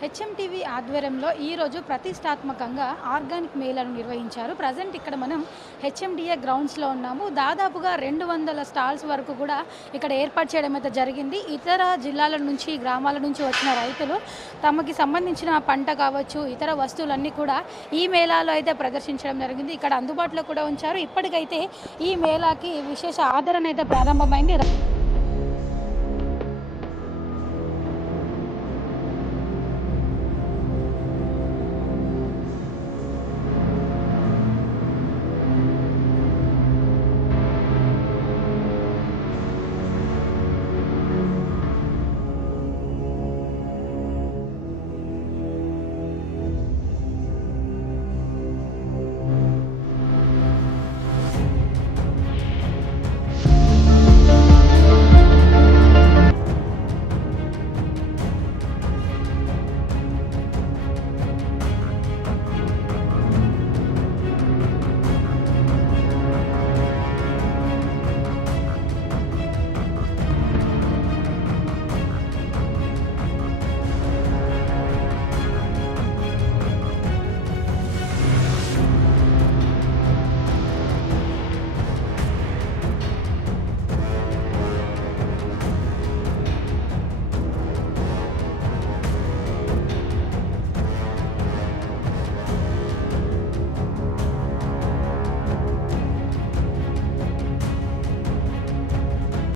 HMTV ఆధ్వర్యంలో ఈరోజు ప్రతిష్టాత్మకంగా ఆర్గానిక్ మేళాను నిర్వహించారు. ప్రజెంట్ ఇక్కడ మనం హెచ్ఎండిఏ గ్రౌండ్స్లో ఉన్నాము. దాదాపుగా 200 స్టాల్స్ వరకు కూడా ఇక్కడ ఏర్పాటు చేయడం అయితే జరిగింది. ఇతర జిల్లాల నుంచి, గ్రామాల నుంచి వచ్చిన రైతులు తమకి సంబంధించిన పంట కావచ్చు, ఇతర వస్తువులన్నీ కూడా ఈ మేళాలో అయితే ప్రదర్శించడం జరిగింది. ఇక్కడ అందుబాటులో కూడా ఉంచారు. ఇప్పటికైతే ఈ మేళాకి విశేష ఆదరణ అయితే ప్రారంభమైంది.